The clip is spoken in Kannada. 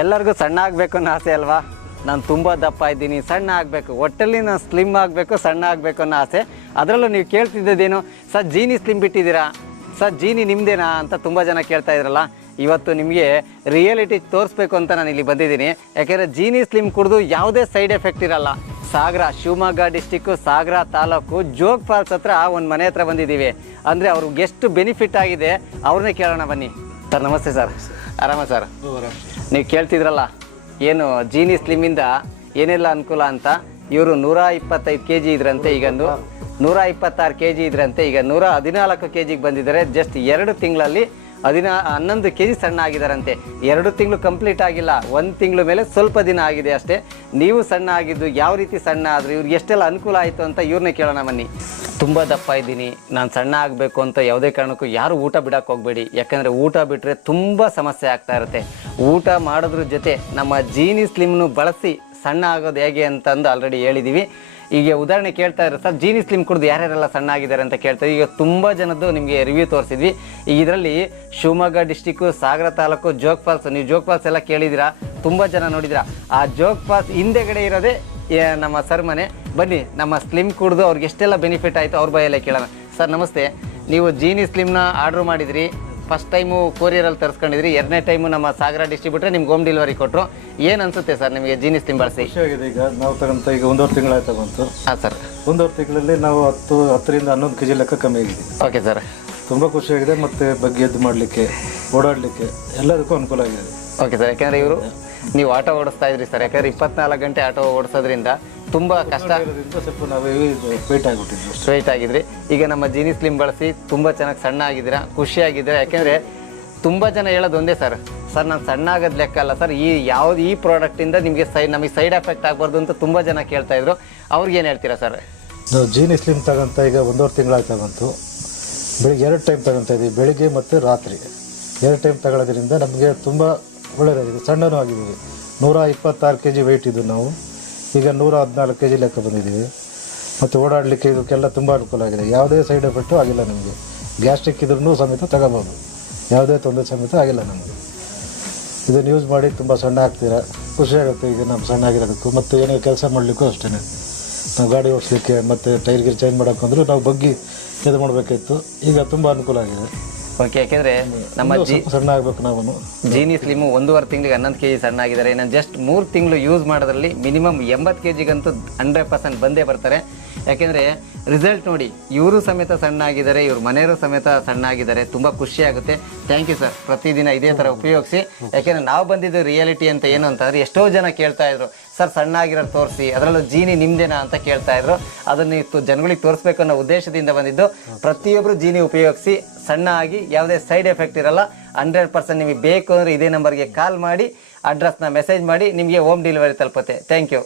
ಎಲ್ಲರಿಗೂ ಸಣ್ಣ ಆಗಬೇಕು ಅನ್ನೋ ಆಸೆ ಅಲ್ವಾ? ನಾನು ತುಂಬ ದಪ್ಪ ಇದ್ದೀನಿ, ಸಣ್ಣ ಆಗಬೇಕು. ಒಟ್ಟಲ್ಲಿ ನಾನು ಸ್ಲಿಮ್ ಆಗಬೇಕು, ಸಣ್ಣ ಆಗಬೇಕು ಅನ್ನೋ ಆಸೆ. ಅದರಲ್ಲೂ ನೀವು ಕೇಳ್ತಿದ್ದದೇನು ಸರ್, ಜೀನಿ ಸ್ಲಿಮ್ ಬಿಟ್ಟಿದ್ದೀರಾ? ಸರ್, ಜೀನಿ ನಿಮ್ಮದೇನಾ ಅಂತ ತುಂಬ ಜನ ಕೇಳ್ತಾ ಇದ್ರಲ್ಲ. ಇವತ್ತು ನಿಮಗೆ ರಿಯಾಲಿಟಿ ತೋರಿಸ್ಬೇಕು ಅಂತ ನಾನು ಇಲ್ಲಿ ಬಂದಿದ್ದೀನಿ. ಯಾಕೆಂದರೆ ಜೀನಿ ಸ್ಲಿಮ್ ಕುಡಿದು ಯಾವುದೇ ಸೈಡ್ ಎಫೆಕ್ಟ್ ಇರಲ್ಲ. ಸಾಗರ, ಶಿವಮೊಗ್ಗ ಡಿಸ್ಟಿಕ್ಕು ಸಾಗರ ತಾಲೂಕು, ಜೋಗ್ ಫಾಲ್ಸ್ ಹತ್ರ ಒಂದು ಮನೆ ಹತ್ರ ಬಂದಿದ್ದೀವಿ. ಅಂದರೆ ಅವ್ರಿಗೆ ಎಷ್ಟು ಬೆನಿಫಿಟ್ ಆಗಿದೆ ಅವ್ರನ್ನೇ ಕೇಳೋಣ ಬನ್ನಿ. ಸರ್, ನಮಸ್ತೆ ಸರ್. ಆರಾಮ ಸರ್? ನೀವು ಕೇಳ್ತಿದ್ರಲ್ಲ ಏನು ಜೀನಿ ಸ್ಲಿಮ್ಮಿಂದ ಏನೆಲ್ಲ ಅನುಕೂಲ ಅಂತ ಇವರು ನೂರ ಇಪ್ಪತ್ತೈದು ಕೆ ಜಿ ಇದ್ರಂತೆ ಈಗ ನೂರ ಇಪ್ಪತ್ತಾರು ಕೆ ಜಿ ಇದ್ರಂತೆ ಈಗ ನೂರ ಹದಿನಾಲ್ಕು ಕೆ ಜಿಗೆ ಬಂದಿದ್ದಾರೆ. ಜಸ್ಟ್ ಎರಡು ತಿಂಗಳಲ್ಲಿ ಹದಿನಾ ಹನ್ನೊಂದು ಕೆ ಜಿ ಸಣ್ಣ ಆಗಿದ್ದಾರಂತೆ ಎರಡು ತಿಂಗಳು ಕಂಪ್ಲೀಟ್ ಆಗಿಲ್ಲ ಒಂದು ತಿಂಗಳು ಮೇಲೆ ಸ್ವಲ್ಪ ದಿನ ಆಗಿದೆ ಅಷ್ಟೇ. ನೀವು ಸಣ್ಣ ಆಗಿದ್ದು ಯಾವ ರೀತಿ ಸಣ್ಣ ಆದರೂ ಇವ್ರಿಗೆ ಎಷ್ಟೆಲ್ಲ ಅನುಕೂಲ ಆಯಿತು ಅಂತ ಇವ್ರನ್ನೇ ಕೇಳೋಣ ಬನ್ನಿ. ತುಂಬ ದಪ್ಪ ಇದ್ದೀನಿ. ನಾನು ಸಣ್ಣ ಆಗಬೇಕು ಅಂತ ಯಾವುದೇ ಕಾರಣಕ್ಕೂ ಯಾರು ಊಟ ಬಿಡಕ್ಕೆ ಹೋಗಬೇಡಿ. ಯಾಕಂದರೆ ಊಟ ಬಿಟ್ಟರೆ ತುಂಬ ಸಮಸ್ಯೆ ಆಗ್ತಾ ಇರುತ್ತೆ. ಊಟ ಮಾಡೋದ್ರ ಜೊತೆ ನಮ್ಮ ಜೀನಿ ಸ್ಲಿಮ್ನು ಬಳಸಿ ಸಣ್ಣ ಆಗೋದು ಹೇಗೆ ಅಂತಂದು ಆಲ್ರೆಡಿ ಹೇಳಿದ್ದೀವಿ ಈಗ ಉದಾಹರಣೆ ಕೇಳ್ತಾ ಇರೋ ಸರ್, ಜೀನಿ ಸ್ಲಿಮ್ ಕುಡಿದು ಯಾರ್ಯಾರೆಲ್ಲ ಸಣ್ಣ ಆಗಿದ್ದಾರೆ ಅಂತ ಕೇಳ್ತಾರೆ ಈಗ ತುಂಬ ಜನದ್ದು ನಿಮಗೆ ರಿವ್ಯೂ ತೋರಿಸಿದ್ವಿ. ಈಗ ಇದರಲ್ಲಿ ಶಿವಮೊಗ್ಗ ಡಿಸ್ಟಿಕ್ಕು ಸಾಗರ ತಾಲೂಕು, ಜೋಗ್ ಫಾಲ್ಸ್ ನೀವು ಜೋಗ್ ಫಾಲ್ಸ್ ಎಲ್ಲ ಕೇಳಿದ್ದೀರಾ? ತುಂಬ ಜನ ನೋಡಿದಿರಾ ಆ ಜೋಗ್ ಫಾಲ್ಸ್ ಹಿಂದೆಗಡೆ ಇರೋದೇ ನಮ್ಮ ಸರ್ ಮನೆ. ಬನ್ನಿ ನಮ್ಮ ಸ್ಲಿಮ್ ಕುಡಿದು ಅವ್ರಿಗೆ ಎಷ್ಟೆಲ್ಲ ಬೆನಿಫಿಟ್ ಆಯಿತು ಅವ್ರ ಬಾಯಲ್ಲೇ ಕೇಳೋಣ. ಸರ್ ನಮಸ್ತೆ. ನೀವು ಜೀನಿ ಸ್ಲಿಮ್ನ ಆರ್ಡ್ರ್ ಮಾಡಿದ್ರಿ. ಫಸ್ಟ್ ಟೈಮು ಕೊರಿಯರಲ್ಲಿ ತರಿಸ್ಕೊಂಡಿದ್ರಿ. ಎರಡನೇ ಟೈಮು ನಮ್ಮ ಸಾಗರ ಡಿಸ್ಟ್ರಿಬ್ಯೂಟ್ರೆ ನಿಮ್ಗೆ ಹೋಮ್ ಡೆಲಿವರಿ ಕೊಟ್ಟರು ಏನು ಅನ್ಸುತ್ತೆ ಸರ್ ನಿಮಗೆ ಜೀನಿ ಸ್ಲಿಮ್ ಬಳಸಿ? ಖುಷಿಯಾಗಿದೆ ಈಗ. ನಾವು ತಗೊಂತ ಈಗ ಒಂದೂವರೆ ತಿಂಗಳಾಯ್ತು ಬಂತು. ಹಾಂ ಸರ್. ಒಂದೂವರೆ ತಿಂಗಳಲ್ಲಿ ನಾವು ಹತ್ತು ಹತ್ತರಿಂದ ಹನ್ನೊಂದು ಕೆ ಜಿ ಲೆಕ್ಕ ಕಮ್ಮಿ ಆಗಿದೆ. Okay sir. ತುಂಬ ಖುಷಿಯಾಗಿದೆ ಮತ್ತು ಬಗ್ಗೆ ಎದ್ದು ಮಾಡಲಿಕ್ಕೆ ಓಡಾಡಲಿಕ್ಕೆ ಎಲ್ಲದಕ್ಕೂ ಅನುಕೂಲ ಆಗಿದೆ. Okay sir. ಯಾಕೆಂದರೆ ಇವರು ನೀವು ಆಟೋ ಓಡಿಸ್ತಾ ಇದ್ರಿ ಸರ್. ಯಾಕಂದರೆ ಇಪ್ಪತ್ನಾಲ್ಕು ಗಂಟೆ ಆಟೋ ಓಡಿಸೋದ್ರಿಂದ ತುಂಬ ಕಷ್ಟ. ಸ್ವಲ್ಪ ನಾವು ವೇಟ್ ಆಗಿಬಿಟ್ಟಿದ್ವಿ. ಸ್ಟ್ರೈಟ್ ಆಗಿದ್ರಿ. ಈಗ ನಮ್ಮ ಜೀನಿ ಸ್ಲಿಮ್ ಬಳಸಿ ತುಂಬ ಚೆನ್ನಾಗಿ ಸಣ್ಣ ಆಗಿದ್ದೀರಾ? ಖುಷಿಯಾಗಿದ್ದೀರಾ? ಯಾಕೆಂದರೆ ತುಂಬ ಜನ ಹೇಳೋದು ಒಂದೇ ಸರ್ ಸರ್ ನಾನು ಸಣ್ಣ ಆಗೋದು ಲೆಕ್ಕ ಅಲ್ಲ ಸರ್ ಈ ಯಾವ್ದು ಈ ಪ್ರಾಡಕ್ಟಿಂದ ನಿಮಗೆ ಸೈ ನಮಗೆ ಸೈಡ್ ಎಫೆಕ್ಟ್ ಆಗಬಾರ್ದು ಅಂತ ತುಂಬ ಜನ ಕೇಳ್ತಾ ಇದ್ರು. ಅವ್ರಿಗೆ ಏನು ಹೇಳ್ತೀರಾ ಸರ್ ನಾವು ಜೀನಿ ಸ್ಲಿಮ್ ತಗೊಂತ ಈಗ ಒಂದೂವರೆ ತಿಂಗಳಾಗಿ ಬಂತು ಬೆಳಿಗ್ಗೆ ಎರಡು ಟೈಮ್ ತಗೊಂತ ಇದ್ದೀವಿ ಬೆಳಿಗ್ಗೆ ಮತ್ತು ರಾತ್ರಿ. ಎರಡು ಟೈಮ್ ತಗೊಳ್ಳೋದ್ರಿಂದ ನಮಗೆ ತುಂಬ ಒಳ್ಳೆಯದಾಗಿದೆ ಸಣ್ಣನೂ ಆಗಿದ್ದೀವಿ. ನೂರ ಇಪ್ಪತ್ತಾರು ಕೆ ಜಿ ವೆಯ್ಟ್ ಇದ್ದು ನಾವು. ಈಗ ನೂರ ಹದಿನಾಲ್ಕು ಕೆ ಜಿ ಲೆಕ್ಕ ಬಂದಿದ್ದೀವಿ. ಮತ್ತು ಓಡಾಡಲಿಕ್ಕೆ ಇದಕ್ಕೆಲ್ಲ ತುಂಬ ಅನುಕೂಲ ಆಗಿದೆ. ಯಾವುದೇ ಸೈಡ್ ಎಫೆಕ್ಟು ಆಗಿಲ್ಲ ನಮಗೆ. ಗ್ಯಾಸ್ಟ್ರಿಕ್ ಇದ್ರೂ ಸಮೇತ ತಗೋಬೋದು. ಯಾವುದೇ ತೊಂದರೆ ಸಮೇತ ಆಗಿಲ್ಲ ನಮಗೆ. ಇದನ್ನು ಯೂಸ್ ಮಾಡಿ ತುಂಬ ಸಣ್ಣ ಆಗ್ತೀರಾ? ಖುಷಿಯಾಗುತ್ತೆ ಈಗ ನಮ್ಮ ಸಣ್ಣ ಆಗಿರೋದಕ್ಕೂ ಮತ್ತು ಏನೇ ಕೆಲಸ ಮಾಡಲಿಕ್ಕೂ ಅಷ್ಟೇ ನಾವು ಗಾಡಿ ಓಡಿಸ್ಲಿಕ್ಕೆ ಮತ್ತು ಟೈರ್ ಗೀರ್ ಚೇಂಜ್ ಮಾಡೋಕ್ಕಂದ್ರೂ ನಾವು ಬಗ್ಗಿ ಇದು ಮಾಡಬೇಕಿತ್ತು ಈಗ ತುಂಬ ಅನುಕೂಲ ಆಗಿದೆ. ಓಕೆ ಯಾಕೆಂದ್ರೆ ನಮ್ಮ ಜಿ ಸಣ್ಣ ಆಗಬೇಕು ನಾವು ಜೀನಿ ಸ್ಲಿಮ್ ಒಂದೂವರೆ ತಿಂಗಳಿಗೆ ಹನ್ನೊಂದು ಕೆಜಿ ಸಣ್ಣ ಆಗಿದ್ದಾರೆ ನಾನು ಜಸ್ಟ್ ಮೂರು ತಿಂಗಳು ಯೂಸ್ ಮಾಡೋದ್ರಲ್ಲಿ ಮಿನಿಮಮ್ ಎಂಬತ್ತು ಕೆಜಿಗಂತೂ ಹಂಡ್ರೆಡ್ ಪರ್ಸೆಂಟ್ ಬಂದೇ ಬರ್ತಾರೆ. ಯಾಕೆಂದರೆ ರಿಸಲ್ಟ್ ನೋಡಿ ಇವರು ಸಮೇತ ಸಣ್ಣ ಆಗಿದ್ದಾರೆ ಇವ್ರ ಮನೆಯವರು ಸಮೇತ ಸಣ್ಣ ಆಗಿದ್ದಾರೆ ತುಂಬ ಖುಷಿ ಆಗುತ್ತೆ. ಥ್ಯಾಂಕ್ ಯು ಸರ್ ಪ್ರತಿದಿನ ಇದೇ ಥರ ಉಪಯೋಗಿಸಿ. ಯಾಕೆಂದರೆ ನಾವು ಬಂದಿದ್ದು ರಿಯಾಲಿಟಿ ಅಂತ ಏನು ಅಂತಂದ್ರೆ ಎಷ್ಟೋ ಜನ ಕೇಳ್ತಾ ಇದ್ರು, ಸರ್ ಸಣ್ಣ ಆಗಿರೋದು ತೋರಿಸಿ, ಅದರಲ್ಲೂ ಜೀನಿ ನಿಮ್ದೇನಾ? ಅಂತ ಕೇಳ್ತಾ ಇದ್ರು. ಅದನ್ನು ಜನಗಳಿಗೆ ತೋರಿಸ್ಬೇಕು ಅನ್ನೋ ಉದ್ದೇಶದಿಂದ ಬಂದಿದ್ದು. ಪ್ರತಿಯೊಬ್ಬರು ಜೀನಿ ಉಪಯೋಗಿಸಿ ಸಣ್ಣ ಆಗಿ ಯಾವುದೇ ಸೈಡ್ ಎಫೆಕ್ಟ್ ಇರಲ್ಲ. ಹಂಡ್ರೆಡ್ ಪರ್ಸೆಂಟ್ ನಿಮಗೆ ಬೇಕು ಅಂದರೆ ಇದೇ ನಂಬರ್ಗೆ ಕಾಲ್ ಮಾಡಿ, ಅಡ್ರೆಸ್ನ ಮೆಸೇಜ್ ಮಾಡಿ, ನಿಮಗೆ ಹೋಮ್ ಡೆಲಿವರಿ ತಲುಪುತ್ತೆ. Thank you